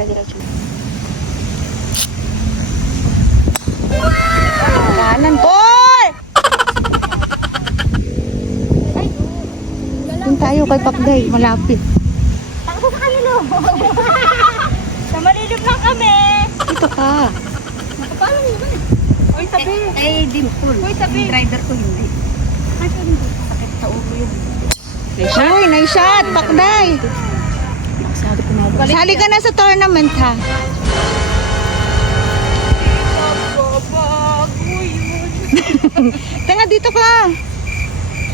Dire-diretso. Kanan. Hoy! Doon tayo kay Pakday, malapit. Takbo sa kanilo. Sa malilim lang kami. Dito ka. Paano yun? Uy, sabi. Dimple. Uy, sabi. Rider ko hindi. Kasi hindi. Sakit sa ulo yun. Uy, nice shot, Pakday. Sali ka na sa tournament, ha? Tenga, dito ka.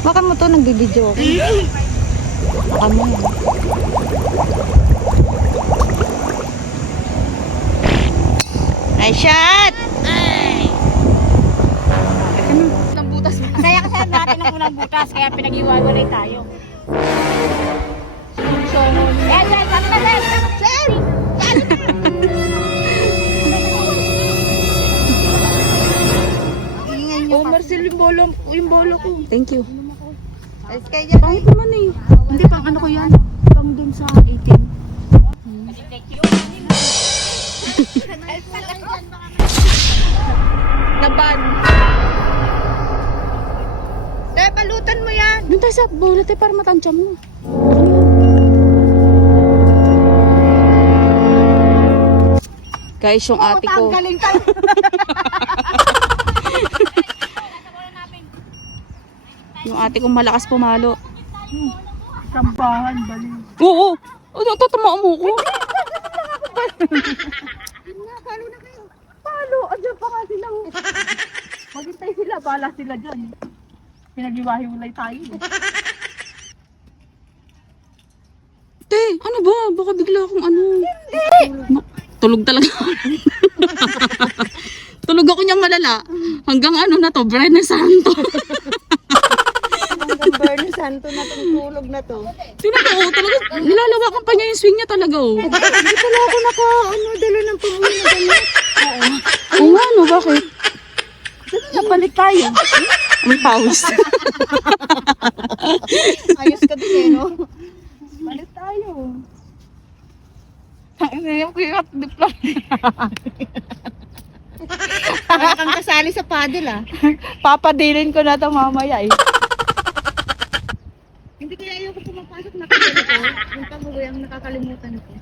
Baka mo to, nagbibideo. Baka mo. Nice shot! Ng butas. Kaya kasi natin ang unang butas, kaya pinag-iwalay tayo. So, Sen, kami na, Sen! Oh, Marcel, yung bolo ko. Thank you. Pangit naman eh. Hindi, pang ano ko yan. Pang dun sa 18. Laban. Dahil palutan mo yan. Doon tayo sa bullet eh, para matansya mo. Guys, yung ate ko. Galing tayo. Yung ate kong malakas pumalo. Sambahan, bali. Oo. Ano, tatamaan mo ko? Palo na kayo. Palo, andyan pa nga silang. Maghintay sila, bala sila dyan. Pinag-iwahiwalay tayo. Te, ano ba? Baka bigla akong ano. Tulog talaga. Tulog ako niyang malala. Hanggang ano na to, Brenner Santo. Hanggang Bernie Santo na itong tulog na to. Sino to? Talaga, nilalawakan pa niya yung swing niya talaga. Oh. Hindi pala ako dala ng pamuwi na ganyan. Oo nga, no? Bakit? Sige na, balik tayo. May pause. Ayos ka din eh, no? Balik tayo. Yung kuyat, dipla. Kang kasali sa paddle ah. Papadilin ko na ito mamaya eh. Hindi kaya ayoko pumapasok na kasi ko. Yung pamuwi ang nakakalimutan ko.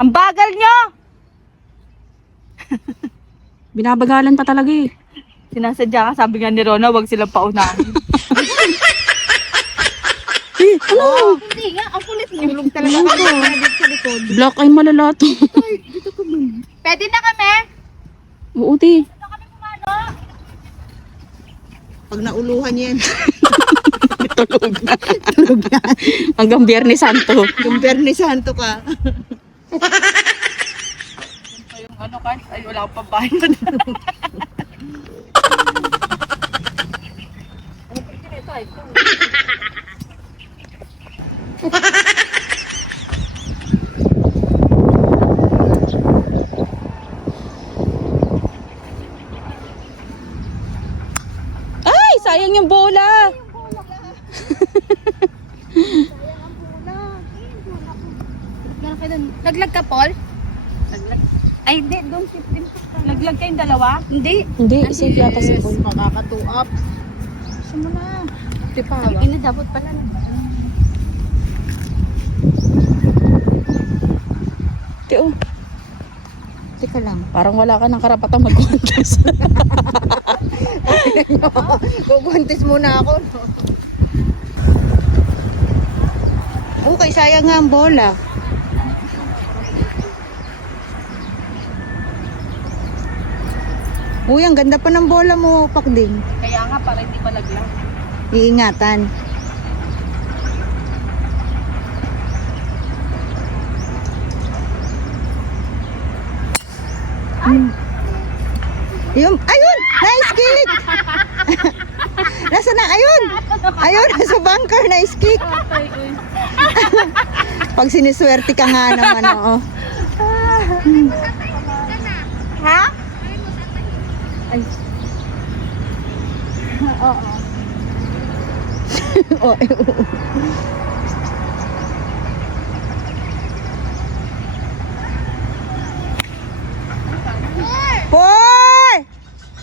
Ang bagal nyo! Binabagalan pa talaga eh. Sinasadya ka, sabi nga ni Rona, wag silang paunahin. Eh, ano? Hindi nga, ang kulit niyo. Tulog talaga ako dito sa likod. Black ay malala to. Pwede na kami? Oo, te. Pag nauluhan yan. Tulog na. Tulog na. Hanggang Biyernes Santo. Yung Bernie Santo ka. Yung ano ka? Ay, wala akong pambahay na. Ay, sayang yung bola. Naglag ka, Paul? Naglag. Ay, hindi. Doon si Naglag kayong dalawa? Hindi. Hindi, isa yata si Paul. Makaka-2 up. Gusto mo na. Di pa Sabi ba? ina, dapat pala na. Teo, Teka lang. parang wala ka ng karapatang mag-contest. Kukuntis muna ako. No? Okay, sayang nga ang bola. Uy, ang ganda pa ng bola mo, Pakding. Kaya nga, para hindi malaglag. Iingatan. Yung, ayun! Nice kick! Nasa na? Ayun! Ayun, nasa bunker. Nice kick. Pag siniswerte ka nga naman, oo. Ha? Ay. Oo. Oo.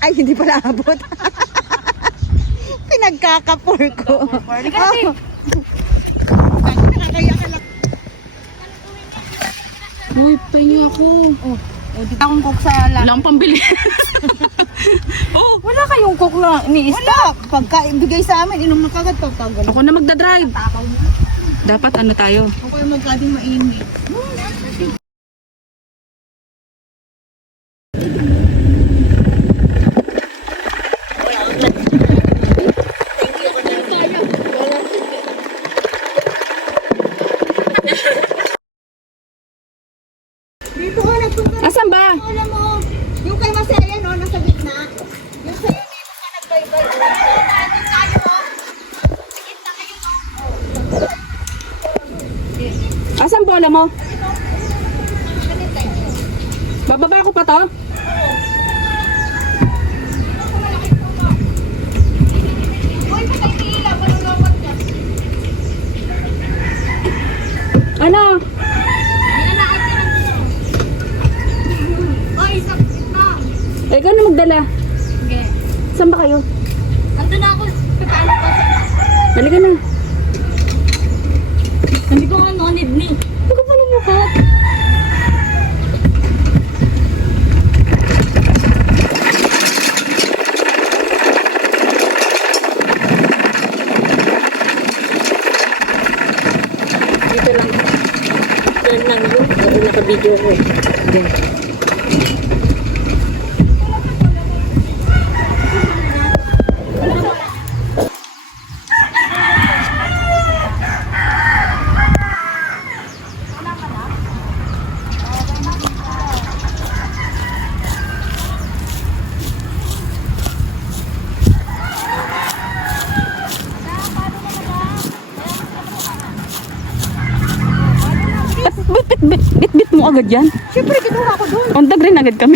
Ay, hindi pala abot. Pinagkakapur ko. Hindi ka kasi. Uy, pahingi ako. Oh, dito akong cook sa lang. Wala akong pambili. Oh, wala kayong cook na ni-stock. Pagka ibigay sa amin, inom na kagad pagkagal. Ako na magdadrive. Dapat ano tayo? Ako yung magkading mainit. Dito ko, nagpunta na. Asan ba? Alam mo, yung kay Masaya, no, nasa gitna. Yung sa'yo dito ka nagbaybay. Nandun tayo, oh. Gitna kayo, no. Asan bola mo? Bababa ko pa to? Ano? Eh, ikaw na magdala. Sige. Saan ba kayo? Ando na ako. Paano ko? Halika na. Hindi ko nga nonid ni. Hindi ko pa lumukot. Dito lang. Turn lang yun. Oo, naka-video ko. Bit mo agad yan. Siyempre, kinuha ko doon. On the green agad kami.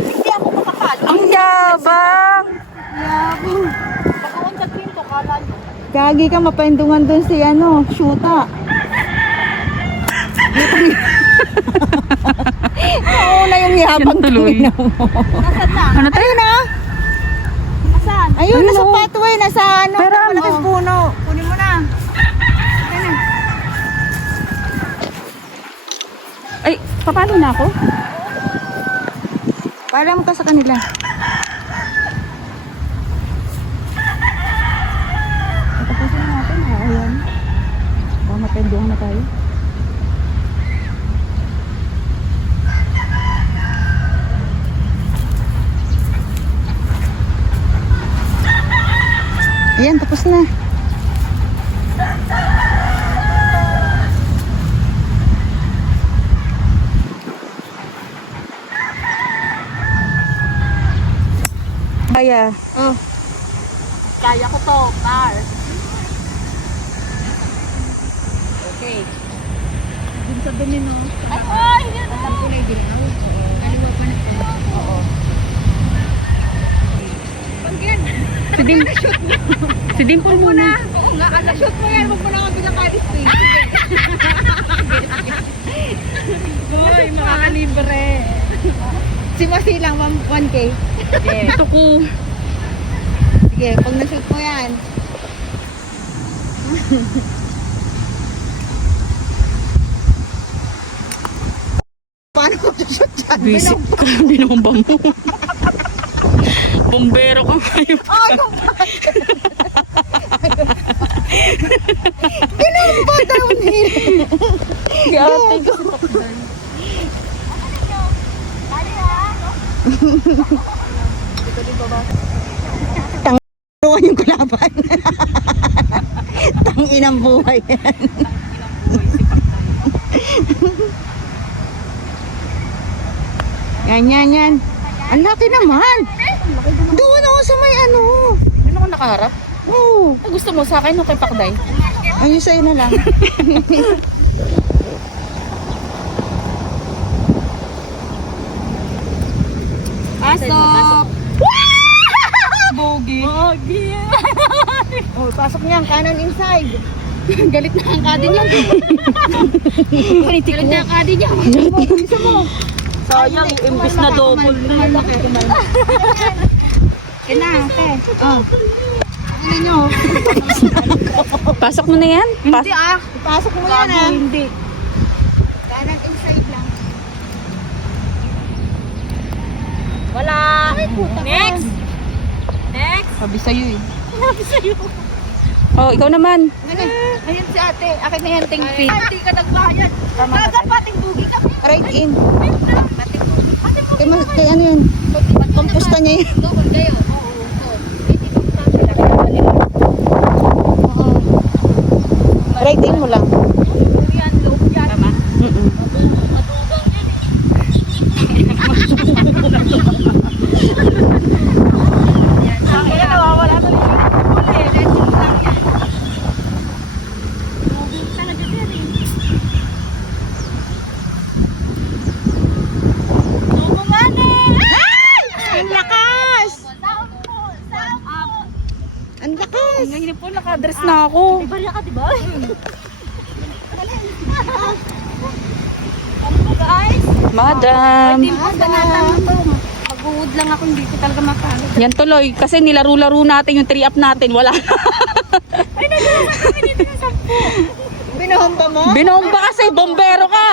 Hindi ako makakalo. Ang yabang. Baka on the green to, kala nyo. Gagi ka, mapendungan doon si ano, shoota. Oo na yung yabang Yan tuloy. tingnan mo. Nasaan na? Ano tayo? Ayun na. Nasaan? Ayun, Ayun, nasa oh. pathway, nasa ano, Pero ano? malaking puno. Kunin mo na. Ay, papalo na ako? Paalam ka sa kanila. Tapusin natin, ha? Ayan. Baka mapenduhan na tayo. Ayan, tapos na. Kaya. Oh. Kaya ko to, car. Okay. Dun sa dumi, no? Ay, ay! Yan na! Alam ko na ibinaw. Kaliwa pa na. Oo. Si Dimple muna. Oo nga, shoot mo yan. Huwag mo na nga bilang kalis ko. Boy, makakalibre. Si Masi lang, 1K. Ito ko. Sige, pag na-shoot mo yan. Paano ko shoot yan? Visit ka. Binomba mo. Bombero ka ngayon. Ay, yung Binomba daw nila. Gati ko. Tang yung kulaban. Tang inang buhay yan. Yan. Ang laki naman. Doon ako sa may ano. Ano ako nakaharap? Oo. Gusto mo sa akin o kay Pakday? Ayun sa'yo na lang. Pasok! Bogi. Bogi! Oh, pasok niyan, kanan inside. Galit na ang kadin yan. Galit na ang kadin yan. Bisa mo. Sayang, imbis na double na. Kinate. Oh. Ano nyo? Pasok mo na yan? Hindi ipasok mo yan Hindi. Kanan inside lang. Wala. Next! Sabi sa'yo eh. Sinabi sa'yo. Oh, ikaw naman. Ayun si ate. Akin na yan, tingpi. Hindi ka nagbayad. Nagapating bugi ka. Right in. Pating bugi. Pating bugi. Kay ano yan? Kompusta niya yan. Doon kayo. Right in mo lang. Ang lakas! Ngayon po, nakadress na ako. Barya ka, diba? Madam. Mag-uud lang ako, hindi ko talaga makano. Yan tuloy. Kasi nilaro-laro natin yung 3-up natin. Wala. Binahomba mo? Binomba kasi. Bombero ka.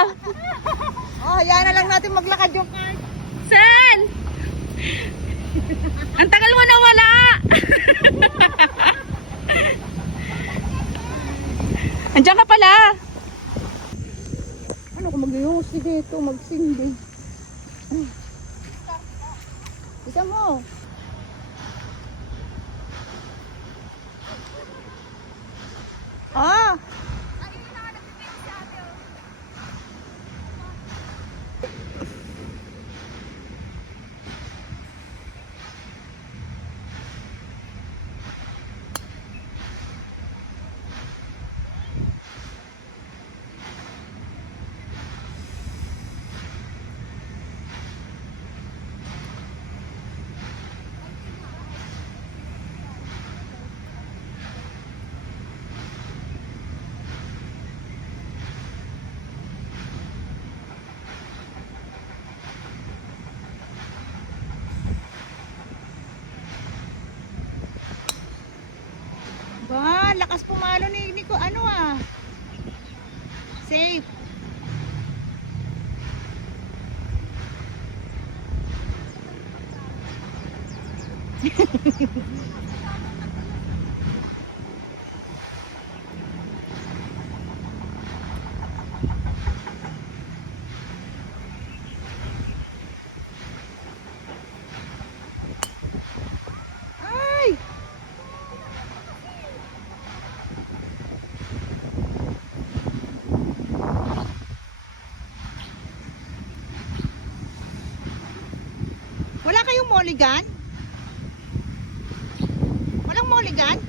Oh, yan na lang natin maglakad yung card. San? Ang tagal mo na wala. Andiyan ka pala. Ano ko mag-iusi dito, magsindi. Isa mo. Ah! Ba, lakas pumalo ni Nico. Ano ah? Safe. Ay! Wala kayong mulligan? Walang mulligan?